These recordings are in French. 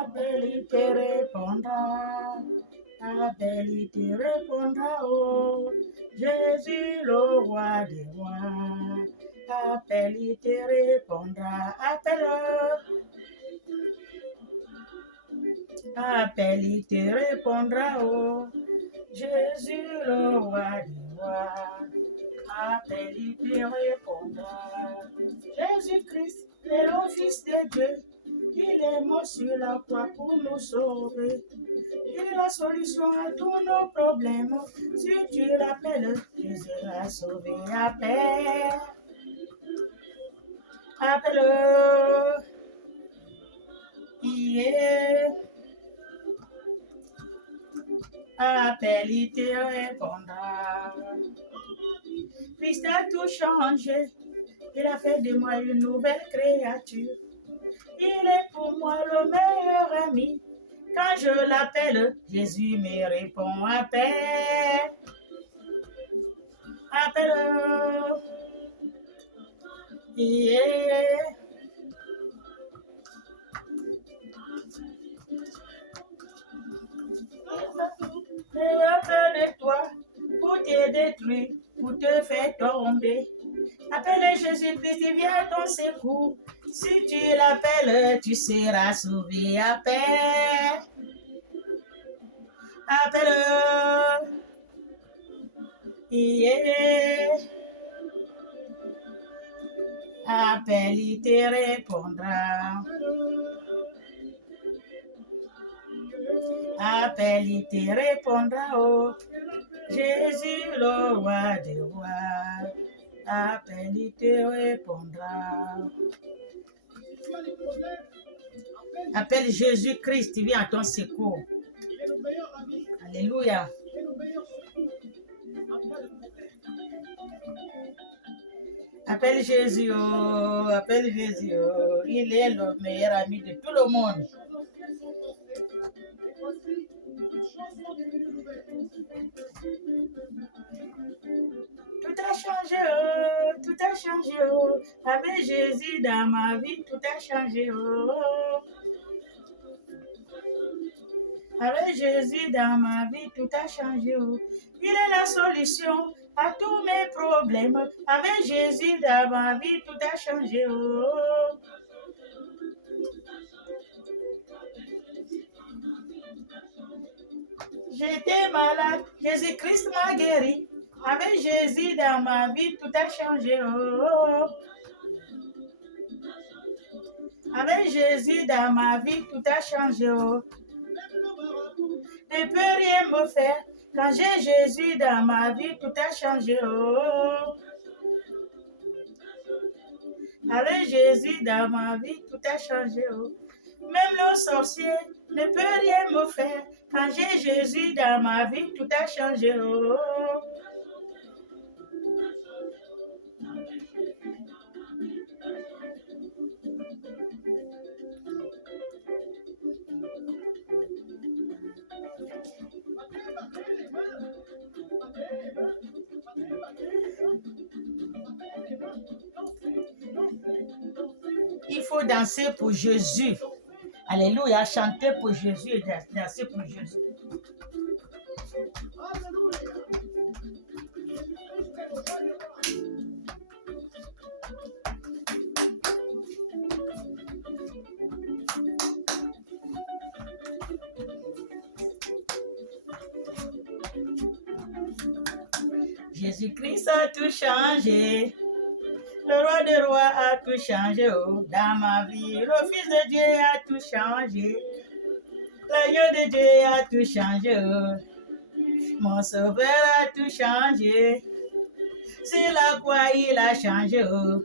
Appelle, il te répondra. Appelle, il te répondra, oh. Jésus, le roi des rois. Appelle, il te répondra. Appelle. Appelle, il te répondra, oh. Jésus, le roi des rois. Appelle, il te répondra. Jésus-Christ est le Fils de Dieu. Il est mort sur la croix pour nous sauver. Il est la solution à tous nos problèmes. Si tu l'appelles, tu seras sauvé. Appelle. Appelle. Yeah. Appelle, il te répondra. Christ a tout changé. Il a fait de moi une nouvelle créature. Il est pour moi le meilleur ami. Quand je l'appelle, Jésus me répond. Appelle. Appelle. Yeah. Il a peur de toi pour te détruire, pour te faire tomber. Appelle Jésus-Christ, il vient à ton secours. Si tu l'appelles, tu seras sauvé. Appelle. Appelle. Yeah. Appelle, il te répondra. Appelle, il te répondra, oh. Jésus, le roi des rois. Appelle, il te répondra. Appelle Jésus-Christ, il vient à ton secours. Alléluia. Appelle Jésus, oh, appelle Jésus, oh. Il est le meilleur ami de tout le monde. Tout a changé, oh, tout a changé, oh. Avec Jésus dans ma vie, tout a changé, oh. Avec Jésus dans ma vie, tout a changé, oh. Il est la solution à tous mes problèmes. Avec Jésus dans ma vie, tout a changé, oh. J'étais malade, Jésus-Christ m'a guéri. Avec Jésus dans ma vie, tout a changé, oh. Avec Jésus dans ma vie, tout a changé, oh. Ne peut rien me faire. Quand j'ai Jésus dans ma vie, tout a changé, oh. Avec Jésus dans ma vie, tout a changé, oh. Même le sorcier ne peut rien me faire. Quand j'ai Jésus dans ma vie, tout a changé, oh. Il faut danser pour Jésus. Alléluia, chanter pour Jésus et danser pour Jésus. Jésus-Christ a tout changé. Le roi des rois a tout changé, oh, dans ma vie. Le Fils de Dieu a tout changé. L'agneau de Dieu a tout changé, oh. Mon sauveur a tout changé. Sur la croix, il a changé, oh.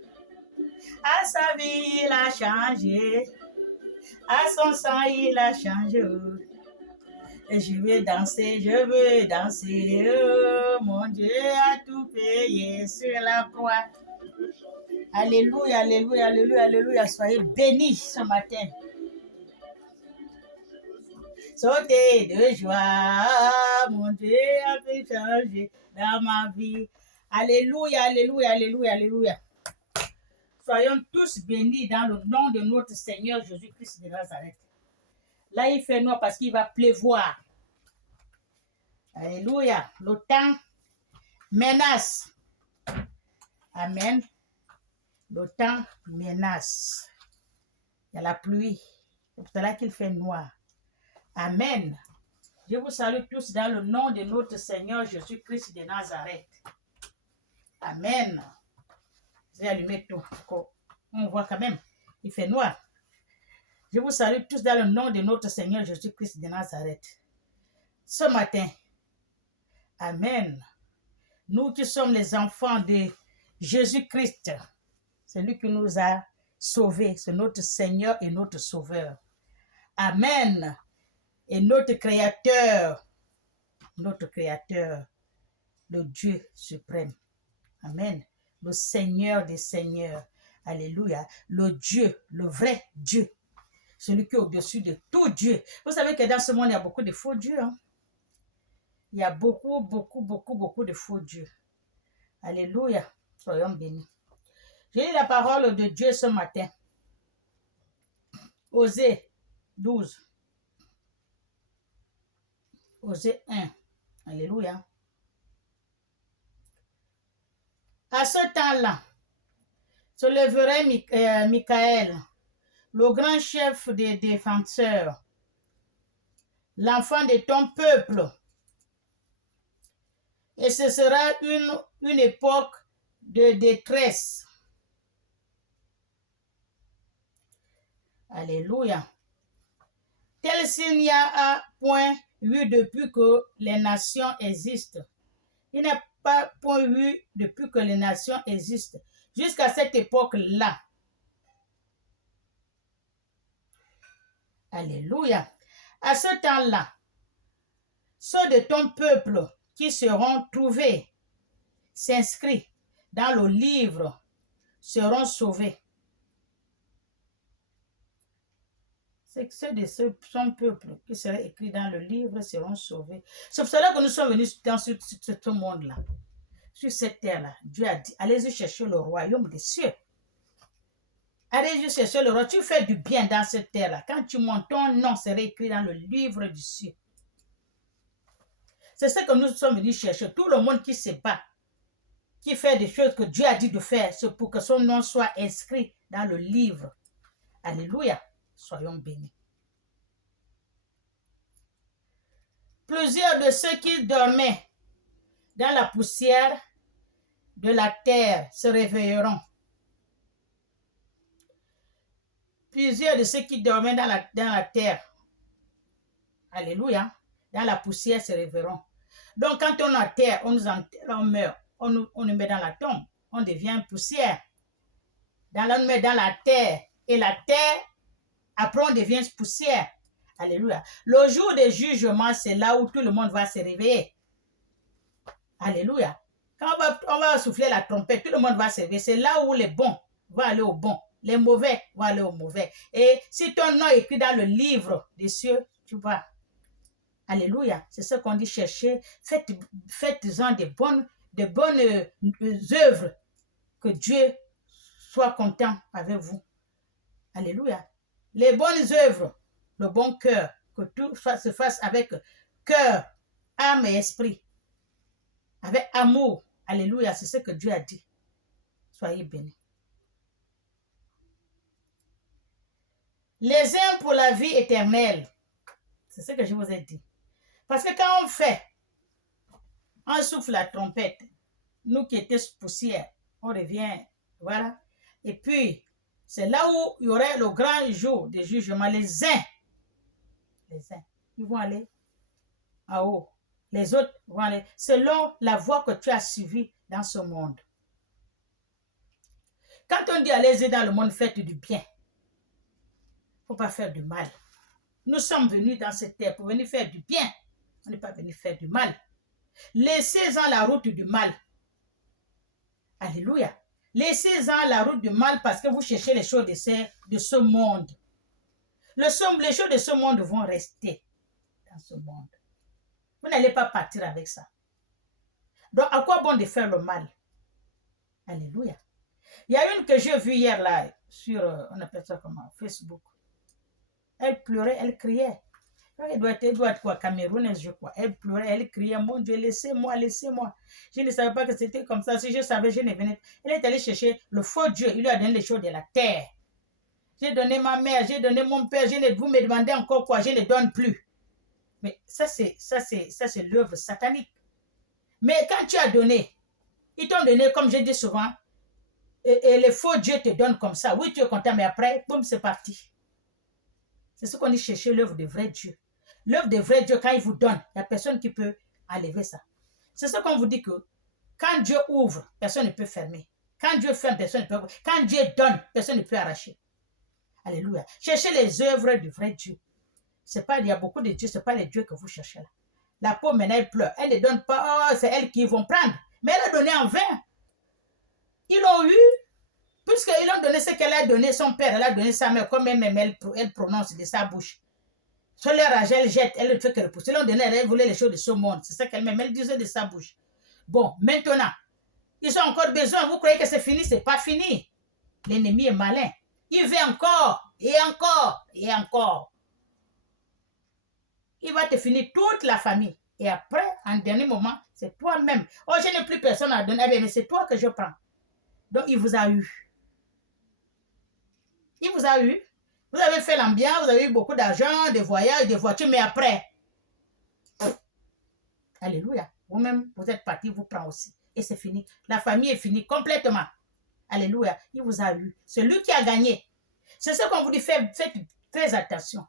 À sa vie, il a changé. À son sang, il a changé, oh. Et je veux danser, oh. Mon Dieu a tout payé sur la croix. Alléluia, alléluia, alléluia, alléluia. Soyez bénis ce matin. Sautez de joie, mon Dieu a fait changer dans ma vie. Alléluia, alléluia, alléluia, alléluia. Soyons tous bénis dans le nom de notre Seigneur Jésus-Christ de Nazareth. Là, il fait noir parce qu'il va pleuvoir. Alléluia. Le temps menace. Amen. Le temps menace. Il y a la pluie. C'est pour cela qu'il fait noir. Amen. Je vous salue tous dans le nom de notre Seigneur Jésus-Christ de Nazareth. Amen. J'ai allumé tout. On voit quand même, il fait noir. Je vous salue tous dans le nom de notre Seigneur Jésus-Christ de Nazareth. Ce matin, amen. Nous qui sommes les enfants de Jésus-Christ, c'est lui qui nous a sauvés, c'est notre Seigneur et notre Sauveur. Amen. Et notre Créateur, le Dieu suprême. Amen. Le Seigneur des Seigneurs. Alléluia. Le Dieu, le vrai Dieu. Celui qui est au-dessus de tout Dieu. Vous savez que dans ce monde, il y a beaucoup de faux dieux. Hein? Il y a beaucoup de faux dieux. Alléluia. Soyons bénis. J'ai lu la parole de Dieu ce matin. Osée 12. Osée 1. Alléluia. À ce temps-là, se leverait Michael, le grand chef des défenseurs, l'enfant de ton peuple. Et ce sera une époque de détresse. Alléluia. Tel s'il n'y a point eu depuis que les nations existent. Il n'y a pas point eu depuis que les nations existent. Jusqu'à cette époque-là. Alléluia. À ce temps-là, ceux de ton peuple qui seront trouvés, s'inscrits dans le livre, seront sauvés. C'est que ceux de son peuple qui seraient écrits dans le livre seront sauvés. C'est pour cela que nous sommes venus dans ce monde-là, sur cette terre-là. Dieu a dit, allez-y chercher le royaume des cieux. Allez-y chercher le royaume. Tu fais du bien dans cette terre-là. Quand tu montes, ton nom sera écrit dans le livre du ciel. C'est ce que nous sommes venus chercher. Tout le monde qui se bat, qui fait des choses que Dieu a dit de faire, c'est pour que son nom soit inscrit dans le livre. Alléluia. Soyons bénis. Plusieurs de ceux qui dormaient dans la poussière de la terre se réveilleront. Plusieurs de ceux qui dormaient dans la terre, alléluia, dans la poussière se réveilleront. Donc quand on est à terre, on nous enterre, on meurt, on nous met dans la tombe, on devient poussière. On nous met dans la terre, et la terre, après on devient poussière. Alléluia. Le jour du jugement, c'est là où tout le monde va se réveiller. Alléluia. Quand on va souffler la trompette, tout le monde va se réveiller. C'est là où les bons vont aller au bon. Les mauvais vont aller au mauvais. Et si ton nom est écrit dans le livre des cieux, tu vas. Alléluia. C'est ce qu'on dit chercher. Faites-en de bonnes œuvres. Que Dieu soit content avec vous. Alléluia. Les bonnes œuvres, le bon cœur, que tout se fasse avec cœur, âme et esprit. Avec amour. Alléluia. C'est ce que Dieu a dit. Soyez bénis. Les uns pour la vie éternelle. C'est ce que je vous ai dit. Parce que quand on souffle la trompette, nous qui étions poussière, on revient, voilà. Et puis, c'est là où il y aurait le grand jour de jugement. Les uns, ils vont aller en haut. Les autres vont aller selon la voie que tu as suivie dans ce monde. Quand on dit allez-y dans le monde, faites du bien. Il ne faut pas faire du mal. Nous sommes venus dans cette terre pour venir faire du bien. On n'est pas venu faire du mal. Laissez-en la route du mal. Alléluia. Laissez-en la route du mal parce que vous cherchez les choses de ce monde. Les choses de ce monde vont rester dans ce monde. Vous n'allez pas partir avec ça. Donc, à quoi bon de faire le mal? Alléluia. Il y a une que j'ai vue hier là, sur, on appelle ça comment, Facebook. Elle pleurait, elle criait. Elle doit être quoi, camerounaise, je crois. Elle pleurait, elle criait, mon Dieu, laissez-moi, laissez-moi. Je ne savais pas que c'était comme ça. Si je savais, je ne venais. Elle est allée chercher le faux Dieu. Il lui a donné les choses de la terre. J'ai donné ma mère, j'ai donné mon père. Vous me demandez encore quoi, je ne donne plus. Mais ça, c'est l'œuvre satanique. Mais quand tu as donné, ils t'ont donné, comme je dis souvent, et les faux dieux te donnent comme ça. Oui, tu es content, mais après, boum, c'est parti. C'est ce qu'on dit chercher l'œuvre de vrai Dieu. L'œuvre de vrai Dieu, quand il vous donne, il n'y a personne qui peut enlever ça. C'est ce qu'on vous dit que quand Dieu ouvre, personne ne peut fermer. Quand Dieu ferme, personne ne peut ouvrir. Quand Dieu donne, personne ne peut arracher. Alléluia. Cherchez les œuvres du vrai Dieu. C'est pas, il y a beaucoup de dieux, ce n'est pas les dieux que vous cherchez là. La pauvre maintenant, elle pleure. Elle ne donne pas, oh, c'est elle qui vont prendre. Mais elle a donné en vain. Ils l'ont eu, puisqu'ils ont donné ce qu'elle a donné, son père, elle a donné sa mère, comme elle prononce de sa bouche. Sur leur âge, elle jette, elle ne fait que repousser. Ils l'ont donné, elle voulait les choses de ce monde. C'est ça qu'elle-même, elle disait de sa bouche. Bon, maintenant, ils ont encore besoin. Vous croyez que c'est fini? Ce n'est pas fini. L'ennemi est malin. Il veut encore, et encore, et encore. Il va te finir toute la famille. Et après, en dernier moment, c'est toi-même. Oh, je n'ai plus personne à donner. Mais c'est toi que je prends. Donc, il vous a eu. Il vous a eu. Vous avez fait l'ambiance, vous avez eu beaucoup d'argent, des voyages, des voitures, mais après, alléluia, vous-même, vous êtes parti, vous prend aussi. Et c'est fini. La famille est finie complètement. Alléluia, il vous a eu. C'est lui qui a gagné. C'est ce qu'on vous dit, faites très attention.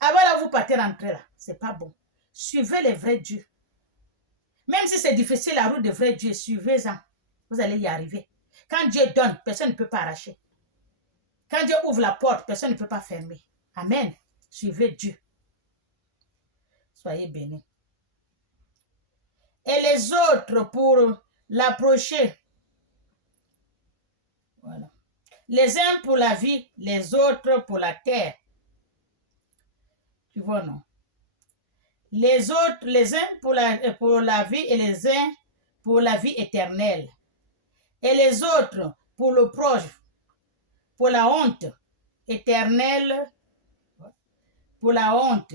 Avant là, vous partez rentrer là. C'est pas bon. Suivez les vrais dieux. Même si c'est difficile, la route de vrai Dieu, suivez-en. Vous allez y arriver. Quand Dieu donne, personne ne peut pas arracher. Quand Dieu ouvre la porte, personne ne peut pas fermer. Amen. Suivez Dieu. Soyez bénis. Et les autres pour l'approcher. Voilà. Les uns pour la vie, les autres pour la terre. Tu vois, non? Les autres, les uns pour la vie et les uns pour la vie éternelle. Et les autres pour le proche, pour la honte éternelle, pour la honte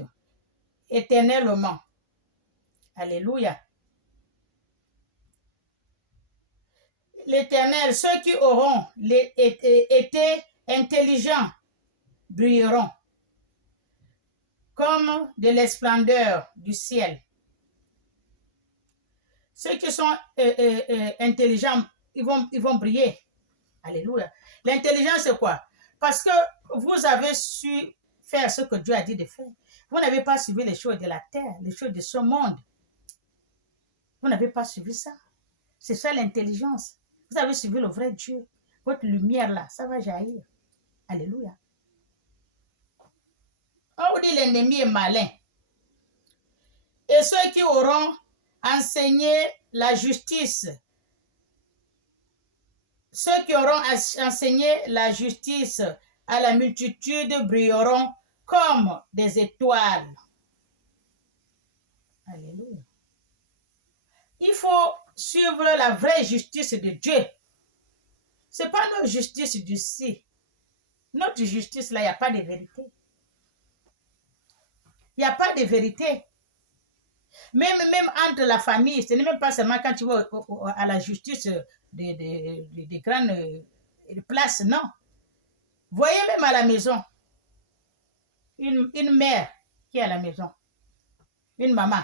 éternellement. Alléluia. L'Éternel, ceux qui auront été intelligents brilleront comme de la splendeur du ciel. Ceux qui sont intelligents, ils vont briller. Alléluia. L'intelligence, c'est quoi? Parce que vous avez su faire ce que Dieu a dit de faire. Vous n'avez pas suivi les choses de la terre, les choses de ce monde. Vous n'avez pas suivi ça. C'est ça l'intelligence. Vous avez suivi le vrai Dieu. Votre lumière là, ça va jaillir. Alléluia. On dit l'ennemi est malin. Et ceux qui auront enseigné la justice, ceux qui auront enseigné la justice à la multitude brilleront comme des étoiles. Alléluia. Il faut suivre la vraie justice de Dieu. Ce n'est pas notre justice d'ici. Notre justice, là, il n'y a pas de vérité. Il n'y a pas de vérité. Même entre la famille, ce n'est même pas seulement quand tu vas à la justice des grandes places, non. Voyez même à la maison, une mère qui est à la maison, une maman,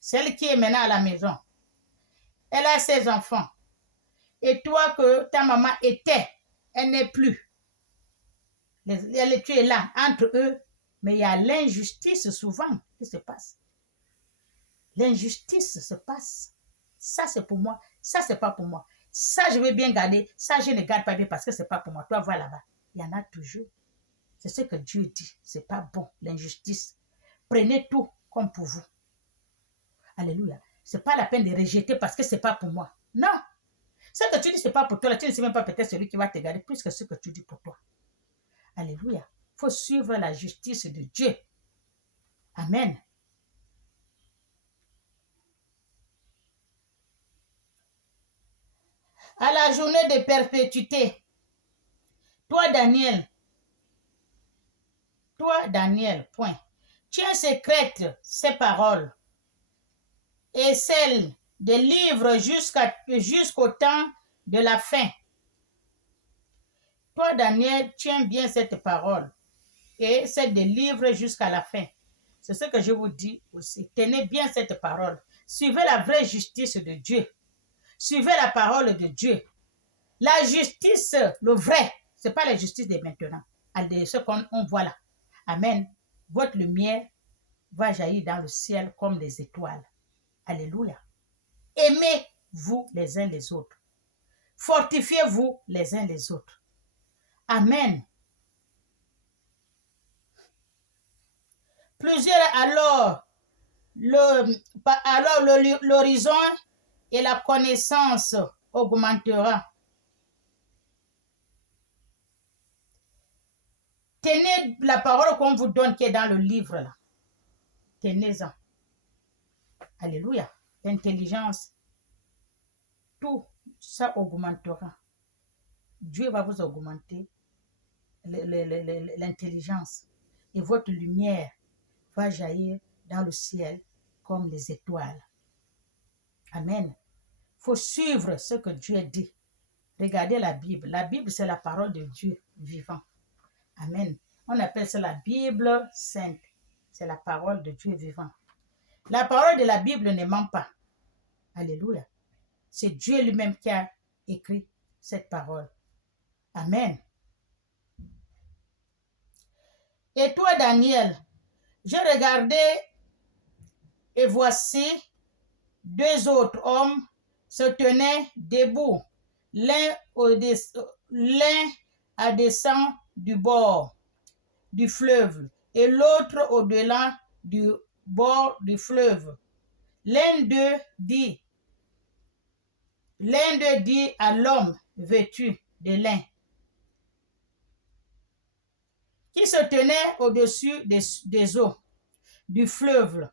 celle qui est maintenant à la maison, elle a ses enfants. Et toi que ta maman était, elle n'est plus. Tu es là, entre eux, mais il y a l'injustice souvent qui se passe. L'injustice se passe. Ça, c'est pour moi. Ça, c'est pas pour moi. Ça, je vais bien garder. Ça, je ne garde pas bien parce que c'est pas pour moi. Toi, vois là-bas. Il y en a toujours. C'est ce que Dieu dit. C'est pas bon, l'injustice. Prenez tout comme pour vous. Alléluia. C'est pas la peine de rejeter parce que c'est pas pour moi. Non. Ce que tu dis, c'est pas pour toi. Là, tu ne sais même pas peut-être celui qui va te garder plus que ce que tu dis pour toi. Alléluia. Il faut suivre la justice de Dieu. Amen. À la journée de perpétuité, toi Daniel, point, Tiens secrètes ces paroles et celles des livres jusqu'au temps de la fin. Toi, Daniel, tiens bien cette parole et celle des livres jusqu'à la fin. C'est ce que je vous dis aussi. Tenez bien cette parole. Suivez la vraie justice de Dieu. Suivez la parole de Dieu. La justice, le vrai, ce n'est pas la justice de maintenant, de ce qu'on voit là. Amen. Votre lumière va jaillir dans le ciel comme les étoiles. Alléluia. Aimez-vous les uns les autres. Fortifiez-vous les uns les autres. Amen. Plusieurs alors l'horizon et la connaissance augmentera. Tenez la parole qu'on vous donne qui est dans le livre là. Tenez-en. Alléluia. L'intelligence, tout ça augmentera. Dieu va vous augmenter l'intelligence et votre lumière va jaillir dans le ciel comme les étoiles. Amen. Il faut suivre ce que Dieu dit. Regardez la Bible. La Bible, c'est la parole de Dieu vivant. Amen. On appelle ça la Bible sainte. C'est la parole de Dieu vivant. La parole de la Bible ne ment pas. Alléluia. C'est Dieu lui-même qui a écrit cette parole. Amen. Et toi, Daniel, je regardais et voici deux autres hommes se tenaient debout, l'un à descend du bord du fleuve et l'autre au-delà du bord du fleuve. L'un d'eux dit à l'homme vêtu de lin qui se tenait au-dessus des eaux du fleuve,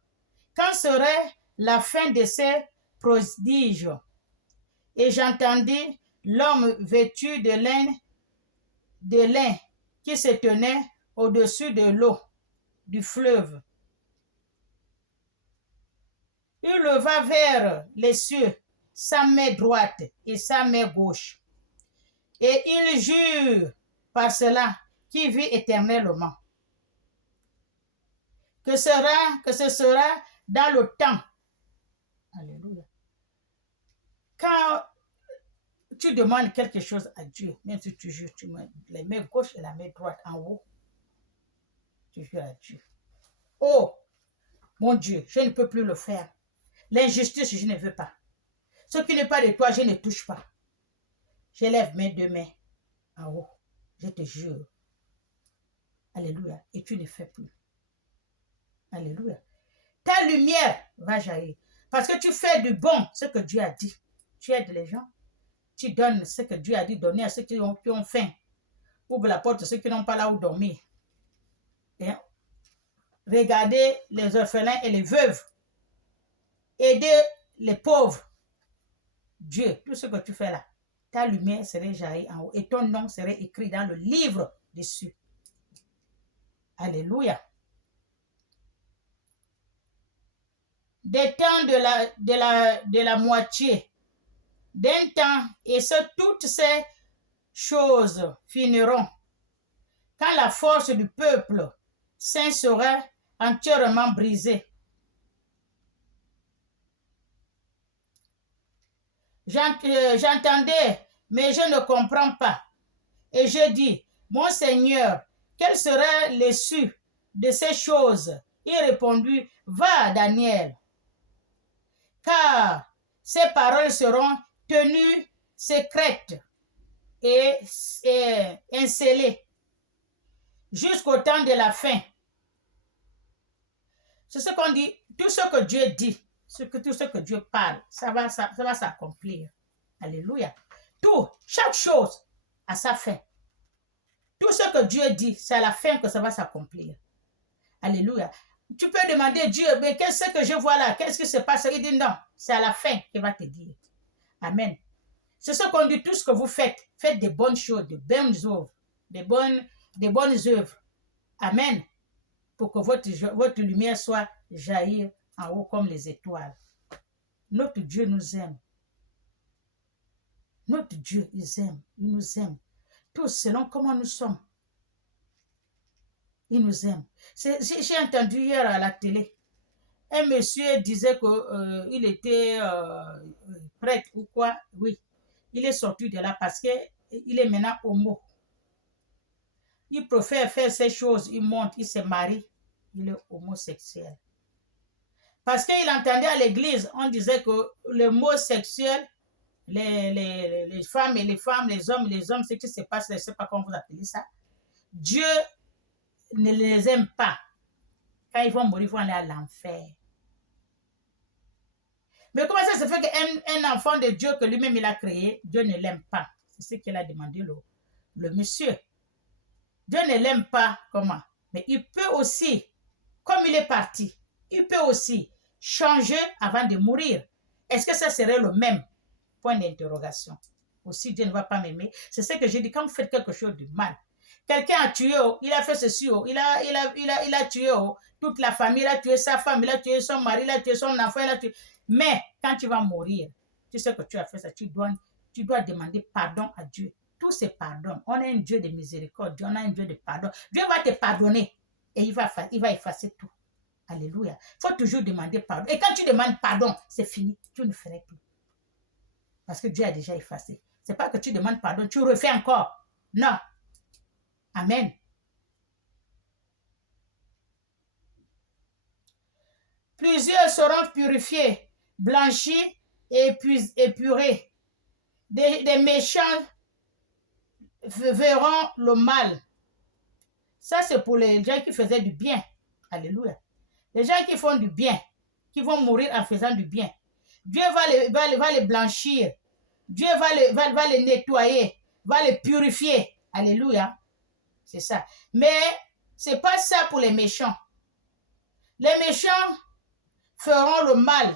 quand serait la fin de ces prodiges? Et j'entendis l'homme vêtu de lin qui se tenait au-dessus de l'eau du fleuve. Il leva vers les cieux sa main droite et sa main gauche. Et il jure par cela qui vit éternellement, que ce sera dans le temps. Alléluia. Quand tu demandes quelque chose à Dieu, même si tu jures, tu mets la main gauche et la main droite en haut, tu jures à Dieu. Oh, mon Dieu, je ne peux plus le faire. L'injustice, je ne veux pas. Ce qui n'est pas de toi, je ne touche pas. Je lève mes deux mains en haut. Je te jure. Alléluia. Et tu ne fais plus. Alléluia. Ta lumière va jaillir. Parce que tu fais du bon, ce que Dieu a dit. Tu aides les gens. Tu donnes ce que Dieu a dit, donner à ceux qui ont faim. Ouvre la porte à ceux qui n'ont pas là où dormir. Et regardez les orphelins et les veuves. Aider les pauvres. Dieu, tout ce que tu fais là, ta lumière serait jaillie en haut et ton nom serait écrit dans le livre des cieux. Alléluia. Des temps de la moitié d'un temps, et toutes ces choses finiront, quand la force du peuple saint sera entièrement brisée. J'entendais, mais je ne comprends pas. Et je dis, mon Seigneur, quelle sera l'issue de ces choses? Il répondit, va, Daniel, car ces paroles seront tenues secrètes et scellées jusqu'au temps de la fin. C'est ce qu'on dit, tout ce que Dieu dit, tout ce que Dieu parle, ça va s'accomplir. Alléluia. Tout, chaque chose a sa fin. Tout ce que Dieu dit, c'est à la fin que ça va s'accomplir. Alléluia. Tu peux demander à Dieu, mais qu'est-ce que je vois là? Qu'est-ce qui se passe? Il dit non, c'est à la fin qu'il va te dire. Amen. C'est ce qu'on dit, tout ce que vous faites. Faites des bonnes choses, des bonnes œuvres, des bonnes œuvres. Amen. pour que votre lumière soit jaillir en haut comme les étoiles. Notre Dieu nous aime. Notre Dieu, il nous aime. Tous selon comment nous sommes. Il nous aime. J'ai entendu hier à la télé, un monsieur disait qu'il était prêtre ou quoi. Oui, il est sorti de là parce qu'il est maintenant homo. Il préfère faire ces choses, il monte, il se marie, il est homosexuel. Parce qu'il entendait à l'église, on disait que le mot sexuel, les femmes et les femmes, les hommes, ce qui se passe, je ne sais pas comment vous appelez ça. Dieu ne les aime pas. Quand ils vont mourir, ils vont aller à l'enfer. Mais comment ça se fait qu'un enfant de Dieu que lui-même il a créé, Dieu ne l'aime pas? C'est ce qu'il a demandé le monsieur. Dieu ne l'aime pas, comment? Mais il peut aussi, comme il est parti, il peut aussi changer avant de mourir. Est-ce que ça serait le même? Point d'interrogation. Aussi, Dieu ne va pas m'aimer. C'est ce que j'ai dit, quand vous faites quelque chose de mal. Quelqu'un a tué, il a fait ceci, il a tué toute la famille, il a tué sa femme, il a tué son mari, il a tué son enfant, il a tué... Mais quand tu vas mourir, tu sais que tu as fait ça, tu dois demander pardon à Dieu. Tout se pardonne. On a un Dieu de miséricorde, on a un Dieu de pardon. Dieu va te pardonner et il va effacer tout. Alléluia. Il faut toujours demander pardon. Et quand tu demandes pardon, c'est fini. Tu ne ferais plus. Parce que Dieu a déjà effacé. Ce n'est pas que tu demandes pardon, tu refais encore. Non. Amen. Plusieurs seront purifiés, blanchis et épurés. Des méchants verront le mal. Ça, c'est pour les gens qui faisaient du bien. Alléluia. Les gens qui font du bien, qui vont mourir en faisant du bien. Dieu va les blanchir. Dieu va les nettoyer, va les purifier. Alléluia. C'est ça. Mais ce n'est pas ça pour les méchants. Les méchants feront le mal.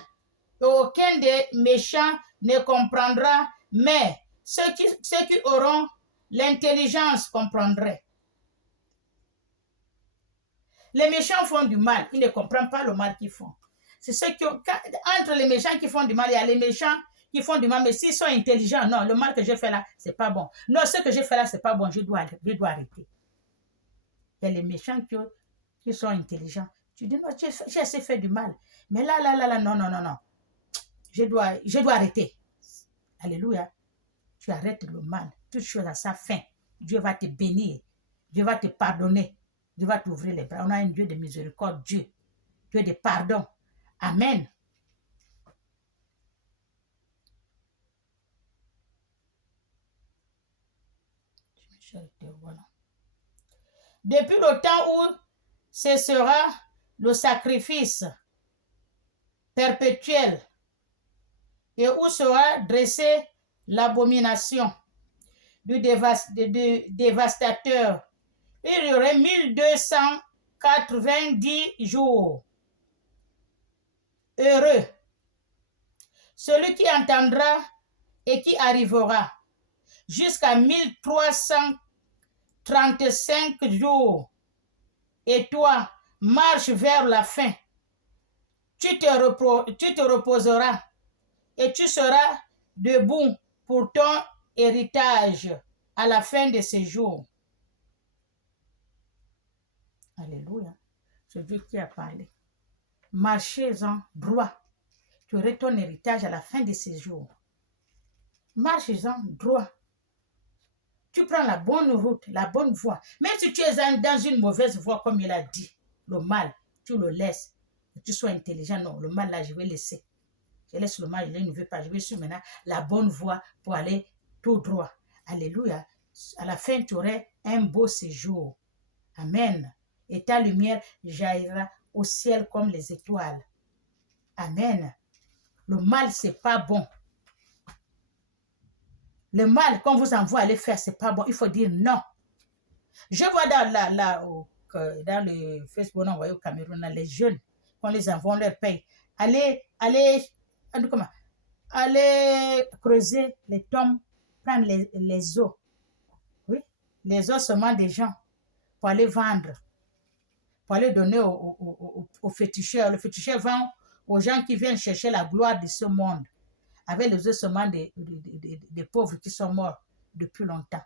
Et aucun des méchants ne comprendra, mais ceux qui auront l'intelligence comprendraient. Les méchants font du mal, ils ne comprennent pas le mal qu'ils font. C'est ceux qui ont, entre les méchants qui font du mal, il y a les méchants qui font du mal, mais s'ils sont intelligents, non, le mal que j'ai fait là, c'est pas bon. Non, ce que j'ai fait là, c'est pas bon, je dois arrêter. Il y a les méchants qui sont intelligents. Tu dis, non, j'ai assez fait du mal. Mais là, non. Je dois arrêter. Alléluia. Tu arrêtes le mal. Toute chose à sa fin. Dieu va te bénir. Dieu va te pardonner. Dieu va t'ouvrir les bras. On a un Dieu de miséricorde, Dieu de pardon. Amen. Depuis le temps où cessera le sacrifice perpétuel et où sera dressée l'abomination du dévastateur, il y aurait 1290 jours. Heureux celui qui entendra et qui arrivera jusqu'à 1335 jours. Et toi, marche vers la fin. Tu te reposeras et tu seras debout pour ton héritage à la fin de ces jours. Alléluia. C'est Dieu qui a parlé. Marchez-en droit. Tu aurais ton héritage à la fin de ces jours. Marchez-en droit. Tu prends la bonne route, la bonne voie. Même si tu es dans une mauvaise voie, comme il a dit, le mal, tu le laisses. Que tu sois intelligent, non, le mal là, je vais laisser. Je laisse le mal, je ne veux pas. Je vais suivre maintenant la bonne voie pour aller tout droit. Alléluia. À la fin, tu aurais un beau séjour. Amen. Et ta lumière jaillira au ciel comme les étoiles. Amen. Le mal, c'est pas bon. Le mal qu'on vous envoie aller faire, c'est pas bon. Il faut dire non. Je vois dans le Facebook, on envoie au Cameroun, les jeunes, qu'on les envoie, on leur paye. Allez creuser les tombes, prendre les os. Oui, les ossements des gens pour aller vendre. pour aller donner aux féticheurs. Le féticheur vend aux gens qui viennent chercher la gloire de ce monde, avec les ossements des pauvres qui sont morts depuis longtemps.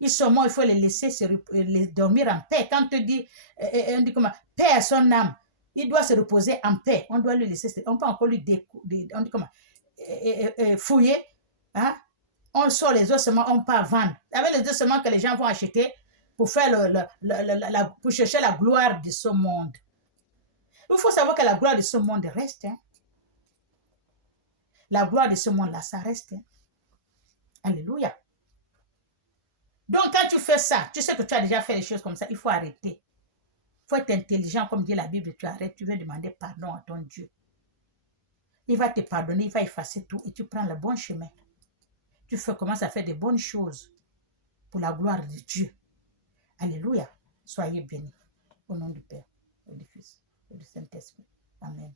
Ils sont morts, il faut les laisser les dormir en paix. Quand on dit comment, paix à son âme, il doit se reposer en paix. On doit lui laisser, on peut encore lui on dit comment, fouiller. Hein? On sort les ossements, on part vendre. Avec les ossements que les gens vont acheter pour faire pour chercher la gloire de ce monde. Il faut savoir que la gloire de ce monde reste. Hein? La gloire de ce monde-là, ça reste. Hein? Alléluia. Donc, quand tu fais ça, tu sais que tu as déjà fait les choses comme ça, il faut arrêter. Il faut être intelligent, comme dit la Bible, tu arrêtes, tu veux demander pardon à ton Dieu. Il va te pardonner, il va effacer tout et tu prends le bon chemin. Tu commences à faire de bonnes choses pour la gloire de Dieu. Alléluia. Soyez bénis. Au nom du Père, et du Fils, et du Saint-Esprit. Amen.